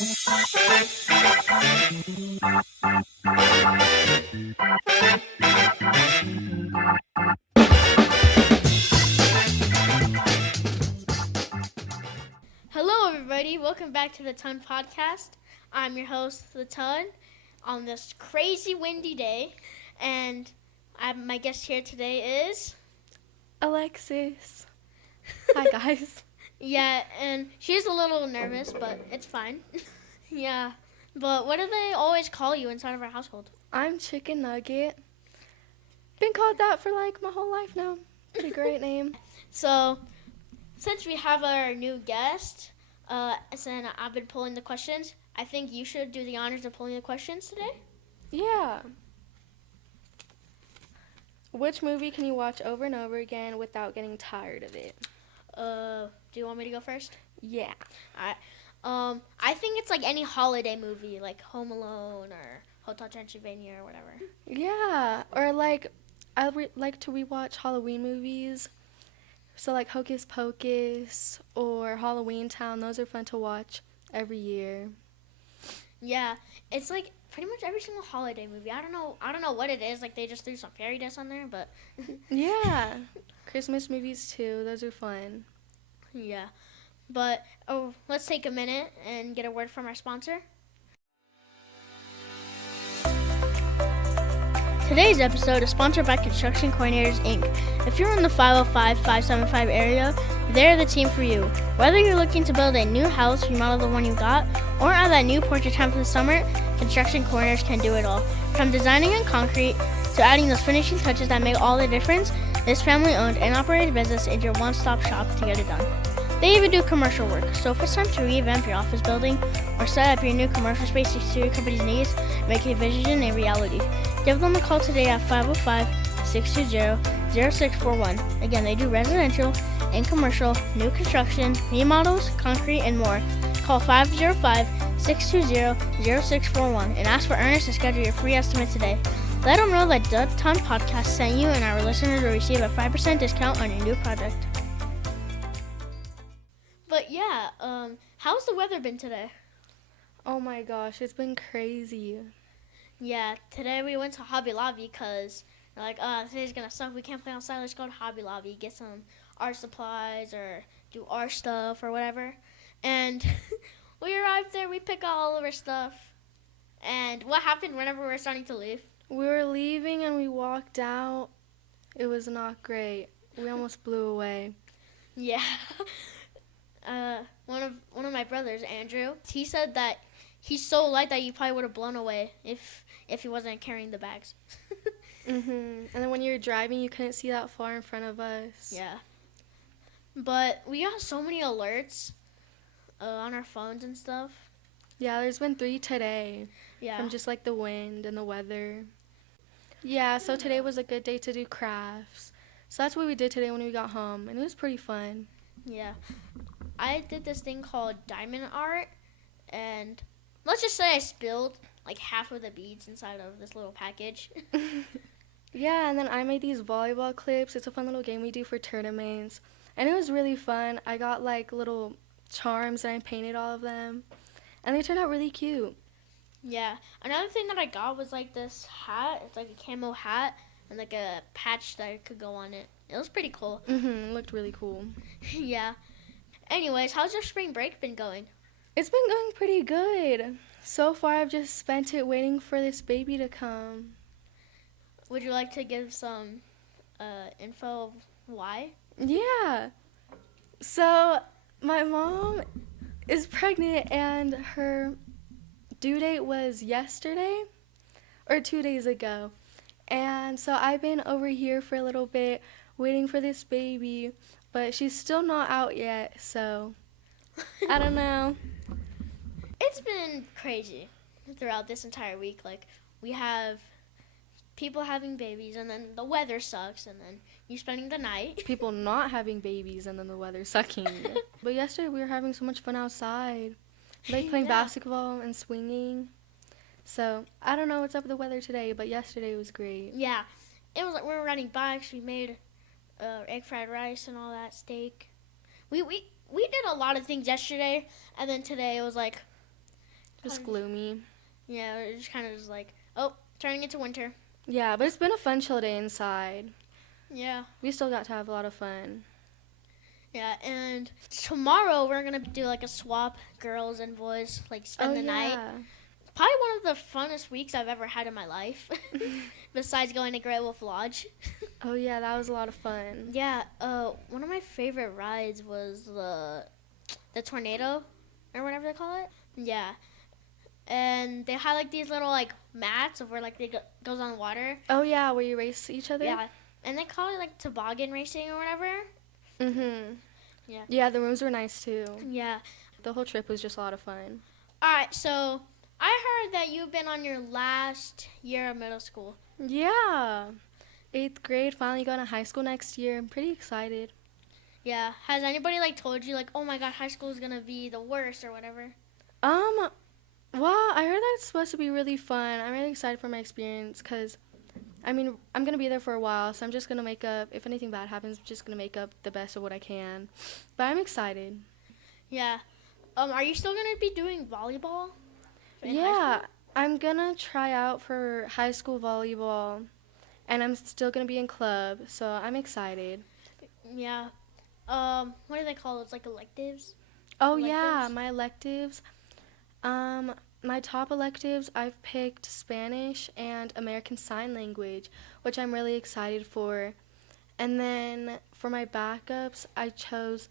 Hello, everybody. Welcome back to the Ton Podcast. I'm your host, the Ton, on this crazy windy day, and my guest here today is Alexis. Hi, guys. yeah, and she's a little nervous, but it's fine. Yeah, but what do they always call you inside of our household? I'm Chicken Nugget. Been called that for like my whole life now. Pretty great name. So, since we have our new guest, and I've been pulling the questions, I think you should do the honors of pulling the questions today. Yeah. Which movie can you watch over and over again without getting tired of it? Do you want me to go first? Yeah. I think it's like any holiday movie, like Home Alone or Hotel Transylvania or whatever. Yeah. Or like, I like to rewatch Halloween movies. So like Hocus Pocus or Halloween Town. Those are fun to watch every year. Yeah, it's like pretty much every single holiday movie. I don't know what it is. Like they just threw some fairy dust on there, but Yeah. Christmas movies too. Those are fun. yeah. But let's take a minute and get a word from our sponsor. Today's episode is sponsored by Construction Coordinators, Inc. If you're in the 505-575 area, they're the team for you. Whether you're looking to build a new house, remodel the one you got, or add that new porch or time for the summer, Construction Coordinators can do it all. From designing in concrete to adding those finishing touches that make all the difference, this family-owned and operated business is your one-stop shop to get it done. They even do commercial work, so if it's time to revamp your office building or set up your new commercial space to suit your company's needs, make your vision a reality. Give them a call today at 505-620-0641. Again, they do residential and commercial, new construction, remodels, concrete, and more. Call 505-620-0641 and ask for Ernest to schedule your free estimate today. Let them know that The Ton Podcast sent you, and our listeners will receive a 5% discount on your new project. But yeah, how's the weather been today? Oh my gosh, it's been crazy. Yeah, today we went to Hobby Lobby because they're like, today's gonna suck. We can't play outside. Let's go to Hobby Lobby, get some art supplies or do art stuff or whatever. And we arrived there. We picked out all of our stuff. And what happened whenever we were starting to leave? We were leaving and we walked out. It was not great. We almost blew away. Yeah. One of my brothers, Andrew, he said that he's so light that you probably would have blown away if he wasn't carrying the bags. And then when you were driving, you couldn't see that far in front of us. Yeah. But we got so many alerts on our phones and stuff. Yeah, there's been 3 today. Yeah. From just like the wind and the weather. Yeah, so today was a good day to do crafts. So that's what we did today when we got home, and it was pretty fun. Yeah. I did this thing called diamond art, and let's just say I spilled like half of the beads inside of this little package. Yeah, and then I made these volleyball clips. It's a fun little game we do for tournaments, and it was really fun. I got like little charms and I painted all of them, and they turned out really cute. Yeah. Another thing that I got was like this hat. It's like a camo hat and like a patch that could go on it. It was pretty cool. It looked really cool. Yeah. Anyways, how's your spring break been going? It's been going pretty good. So far, I've just spent it waiting for this baby to come. Would you like to give some info of why? Yeah. So, my mom is pregnant and her due date was yesterday or 2 days ago. And so I've been over here for a little bit waiting for this baby, but she's still not out yet, so I don't know. It's been crazy throughout this entire week. Like, we have people having babies, and then the weather sucks, and then you spending the night. People not having babies, and then the weather sucking. But yesterday we were having so much fun outside, like playing basketball and swinging. So I don't know what's up with the weather today, but yesterday was great. Yeah, it was like we were riding bikes. We made egg fried rice and all that, steak. We did a lot of things yesterday, and then today it was like Just gloomy. Yeah, it just kind of is like, oh, turning into winter. Yeah, but it's been a fun chill day inside. Yeah. We still got to have a lot of fun. Yeah, and tomorrow we're gonna do like a swap, girls and boys, like spend the night. Probably one of the funnest weeks I've ever had in my life, besides going to Great Wolf Lodge. Oh yeah, that was a lot of fun. Yeah, one of my favorite rides was the tornado, or whatever they call it. Yeah, and they had like these little like mats of where like they goes on water. Oh yeah, where you race each other? Yeah, and they call it like toboggan racing or whatever. Mhm. Yeah. Yeah, the rooms were nice too. Yeah. The whole trip was just a lot of fun. All right, so I heard that you've been on your last year of middle school. Yeah. 8th grade, finally going to high school next year. I'm pretty excited. Yeah. Has anybody like told you like, oh my god, high school is gonna be the worst or whatever? Well, I heard that it's supposed to be really fun. I'm really excited for my experience because, I mean, I'm going to be there for a while, so I'm just going to make up, if anything bad happens, I'm just going to make up the best of what I can. But I'm excited. Yeah. Are you still gonna be doing volleyball? Yeah, I'm going to try out for high school volleyball, and I'm still going to be in club, so I'm excited. Yeah. What do they call it? It's like electives? Oh, yeah, my electives. My top electives, I've picked Spanish and American Sign Language, which I'm really excited for. And then for my backups, I chose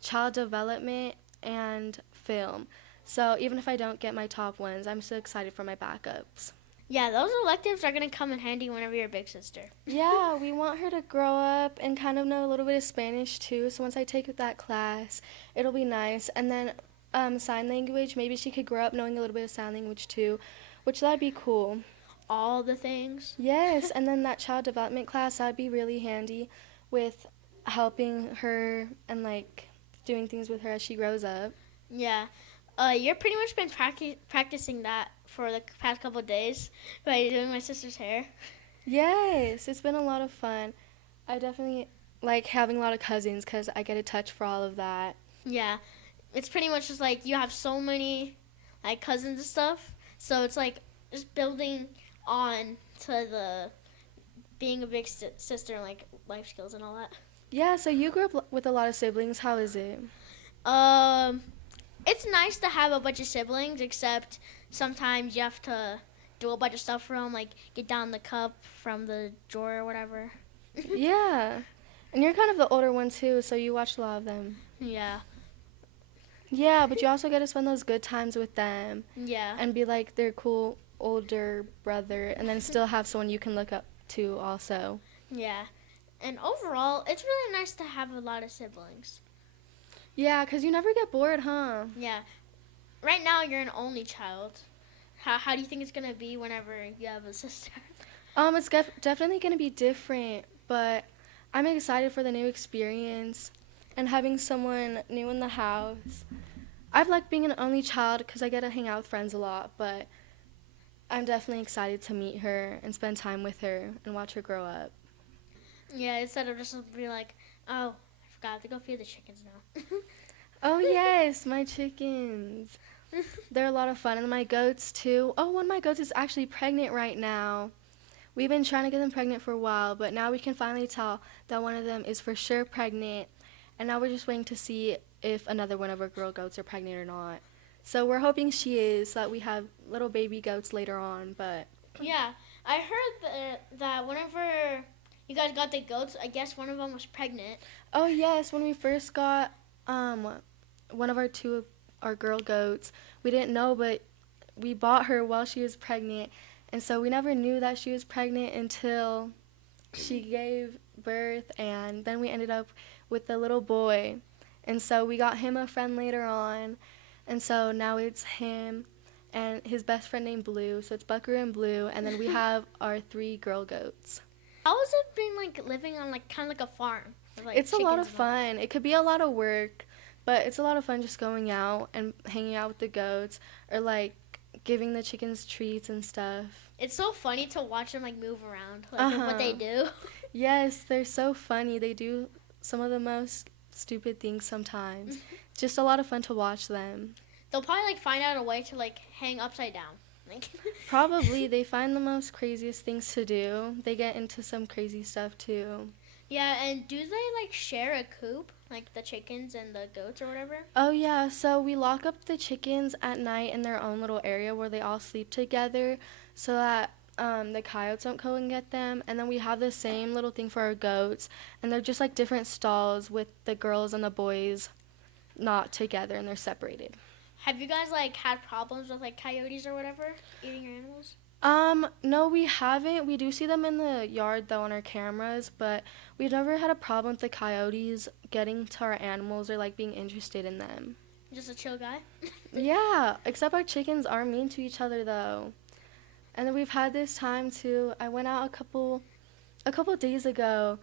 Child Development and Film. So even if I don't get my top ones, I'm so excited for my backups. Yeah, those electives are gonna come in handy whenever you're a big sister. Yeah, we want her to grow up and kind of know a little bit of Spanish too. So once I take that class, it'll be nice. And then sign language, maybe she could grow up knowing a little bit of sign language too, which that'd be cool. All the things. Yes, and then that child development class, that'd be really handy with helping her and like doing things with her as she grows up. Yeah. You're pretty much been practicing that for the past couple of days by doing my sister's hair. Yes, it's been a lot of fun. I definitely like having a lot of cousins because I get a touch for all of that. Yeah. It's pretty much just like you have so many like cousins and stuff. So it's like just building on to the being a big sister and like life skills and all that. Yeah, so you grew up with a lot of siblings. How is it? It's nice to have a bunch of siblings, except sometimes you have to do a bunch of stuff for them, like get down the cup from the drawer or whatever. Yeah. And you're kind of the older one too, so you watch a lot of them. Yeah. Yeah, but you also get to spend those good times with them. Yeah. And be like their cool older brother, and then still have someone you can look up to also. Yeah. And overall, it's really nice to have a lot of siblings. Yeah, 'cause you never get bored, huh? Yeah. Right now, you're an only child. How do you think it's going to be whenever you have a sister? It's definitely going to be different, but I'm excited for the new experience and having someone new in the house. I've liked being an only child because I get to hang out with friends a lot, but I'm definitely excited to meet her and spend time with her and watch her grow up. Yeah, instead of just being like, oh, I forgot to go feed the chickens now. Oh, yes, my chickens. They're a lot of fun. And my goats, too. Oh, one of my goats is actually pregnant right now. We've been trying to get them pregnant for a while, but now we can finally tell that one of them is for sure pregnant. And now we're just waiting to see if another one of our girl goats are pregnant or not. So we're hoping she is, so that we have little baby goats later on. But yeah, I heard that whenever you guys got the goats, I guess one of them was pregnant. Oh, yes, when we first got one of our girl goats, we didn't know, but we bought her while she was pregnant. And so we never knew that she was pregnant until she gave birth, and then we ended up with a little boy. And so we got him a friend later on, and so now it's him and his best friend named Blue, so it's Buckaroo and Blue, and then we have our 3 girl goats. How has it been like living on like kind of like a farm? With, like, it's a lot of fun. It could be a lot of work, but it's a lot of fun just going out and hanging out with the goats or like giving the chickens treats and stuff. It's so funny to watch them like move around, like what they do. Yes, they're so funny. They do some of the most stupid things sometimes. Just a lot of fun to watch them. they'll probably like find out a way to like hang upside down. Like Probably they find the most craziest things to do. They get into some crazy stuff too. Yeah, and do they like share a coop, like the chickens and the goats or whatever? Oh yeah, so we lock up the chickens at night in their own little area where they all sleep together so that the coyotes don't go and get them. And then we have the same little thing for our goats, and they're just like different stalls with the girls and the boys not together, and they're separated. Have you guys like had problems with like coyotes or whatever eating your animals? No, we haven't. We do see them in the yard though on our cameras, but we've never had a problem with the coyotes getting to our animals or like being interested in them. Just a chill guy. Yeah, except our chickens are mean to each other though. And then we've had this time too. I went out a couple days ago,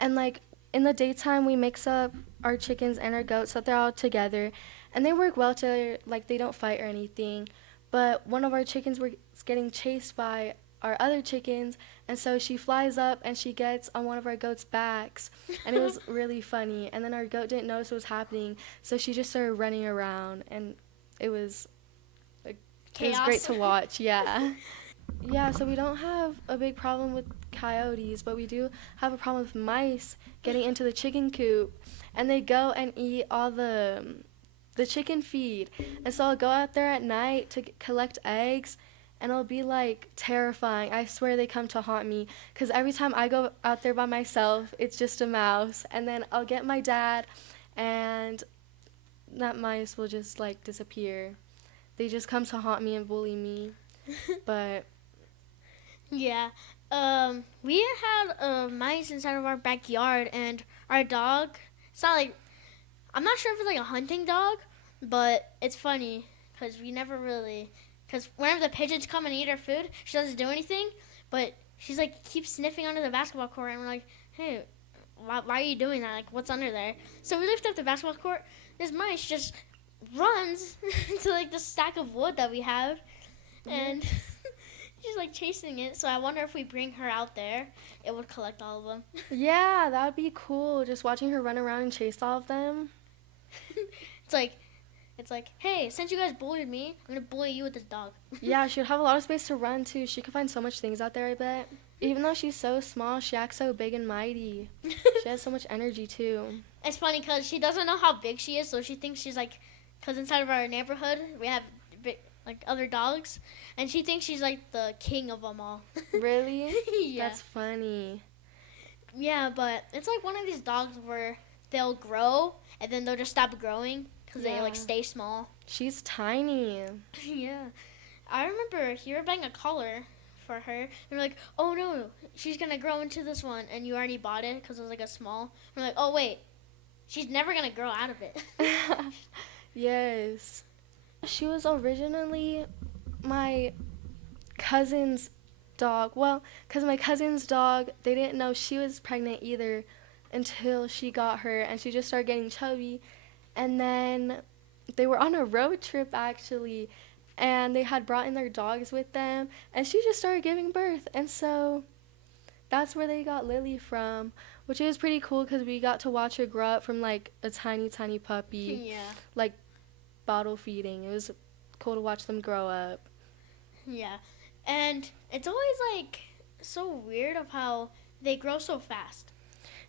and like in the daytime we mix up our chickens and our goats so that they're all together, and they work well together. Like they don't fight or anything. But one of our chickens was getting chased by our other chickens, and so she flies up and she gets on one of our goats' backs, and it was really funny. And then our goat didn't notice what was happening, so she just started running around, and it was Chaos. it was great to watch. Yeah. Yeah, so we don't have a big problem with coyotes, but we do have a problem with mice getting into the chicken coop, and they go and eat all the chicken feed. And so I'll go out there at night to collect eggs, and it'll be like terrifying. I swear they come to haunt me, because every time I go out there by myself, it's just a mouse. And then I'll get my dad, and that mice will just like disappear. They just come to haunt me and bully me. But Yeah. We had mice inside of our backyard, and our dog. It's not like I'm not sure if it's like a hunting dog, but it's funny because we never really. Because whenever the pigeons come and eat our food, she doesn't do anything, but she's like keeps sniffing under the basketball court, and we're like, hey, why are you doing that? Like, what's under there? So we lift up the basketball court. This mice just runs into like the stack of wood that we have, and she's like chasing it. So I wonder if we bring her out there, it would collect all of them. yeah, that would be cool. Just watching her run around and chase all of them. It's like, hey, since you guys bullied me, I'm gonna bully you with this dog. Yeah, she would have a lot of space to run too. She could find so much things out there, I bet. Even though she's so small, she acts so big and mighty. She has so much energy too. It's funny because she doesn't know how big she is, so she thinks she's like, because inside of our neighborhood we have like other dogs, and she thinks she's like the king of them all. Really? Yeah. That's funny. Yeah, but it's like one of these dogs where they'll grow and then they'll just stop growing because they like stay small. She's tiny. Yeah. I remember you were buying a collar for her. And we're like, oh no, she's going to grow into this one. And you already bought it because it was like a small. We're like, oh wait, she's never going to grow out of it. Yes. She was originally my cousin's dog. Well, because my cousin's dog, they didn't know she was pregnant either until she got her, and she just started getting chubby. And then they were on a road trip actually, and they had brought in their dogs with them, and she just started giving birth. And so that's where they got Lily from, which is pretty cool because we got to watch her grow up from like a tiny puppy, Yeah. like bottle feeding. It was cool to watch them grow up. Yeah. And it's always like so weird of how they grow so fast.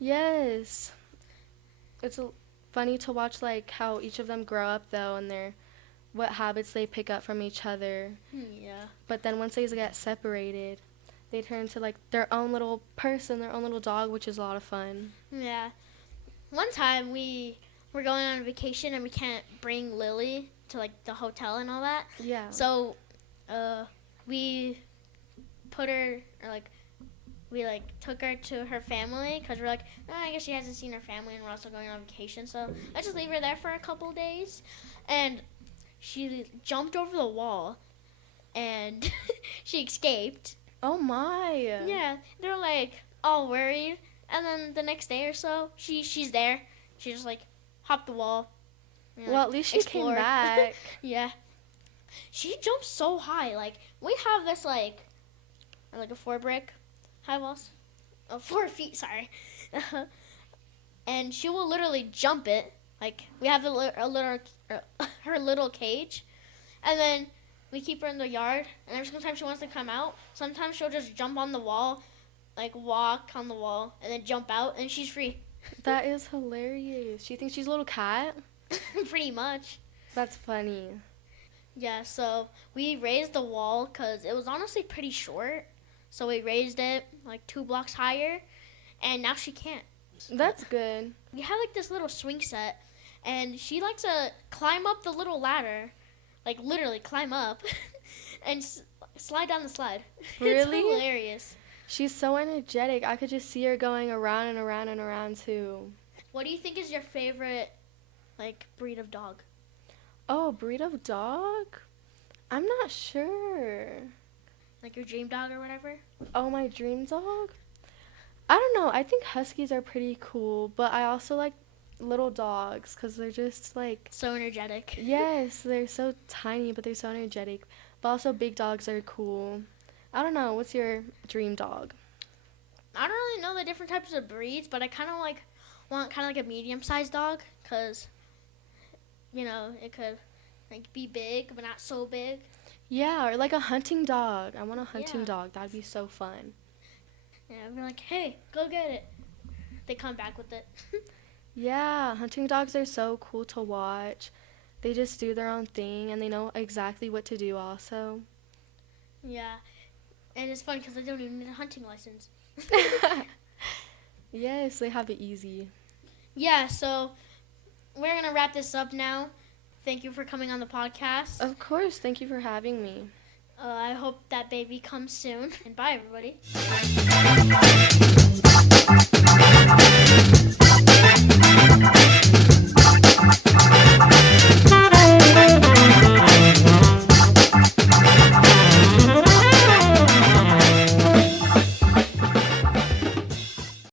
Yes. It's funny to watch like how each of them grow up though, and what habits they pick up from each other. Yeah. But then once they get separated, they turn into like their own little person, their own little dog, which is a lot of fun. Yeah. One time we were going on a vacation and we can't bring Lily to like the hotel and all that. Yeah. So we put her, or like we like took her to her family because we're like, oh, I guess she hasn't seen her family and we're also going on vacation, so let's just leave her there for a couple days. And she jumped over the wall and she escaped. Oh my. Yeah, they're like all worried, and then the next day or so, she's there. She just like hopped the wall. You know, Well, at least she came explored. back. Yeah, she jumps so high. Like we have this like a 4-brick high walls, 4 feet. Sorry, and she will literally jump it Like we have her little cage, and then we keep her in the yard. And every sometimes she wants to come out. Sometimes she'll just jump on the wall, like walk on the wall, and then jump out, and she's free. That is hilarious. She thinks she's a little cat? Pretty much. That's funny. Yeah, so we raised the wall because it was honestly pretty short. So we raised it like 2 blocks higher, and now she can't. That's good. We have like this little swing set, and she likes to climb up the little ladder, like literally climb up, and slide down the slide. Really? It's hilarious. She's so energetic. I could just see her going around and around and around too. What do you think is your favorite, like, breed of dog? Oh, breed of dog? I'm not sure. Like your dream dog or whatever? Oh, my dream dog? I don't know. I think huskies are pretty cool, but I also like little dogs because they're just like... So energetic. Yes, they're so tiny, but they're so energetic. But also big dogs are cool. I don't know. What's your dream dog? I don't really know the different types of breeds, but I kind of want kind of like a medium-sized dog because, you know, it could like be big but not so big. Yeah, or like a hunting dog. I want a hunting dog. That'd be so fun. Yeah, I'd be like, hey, go get it. They come back with it. Yeah, hunting dogs are so cool to watch. They just do their own thing and they know exactly what to do also. Yeah, and it's fun because they don't even need a hunting license. Yes, they have it easy. Yeah, so we're going to wrap this up now. Thank you for coming on the podcast. Of course, thank you for having me. I hope that baby comes soon. And bye, everybody.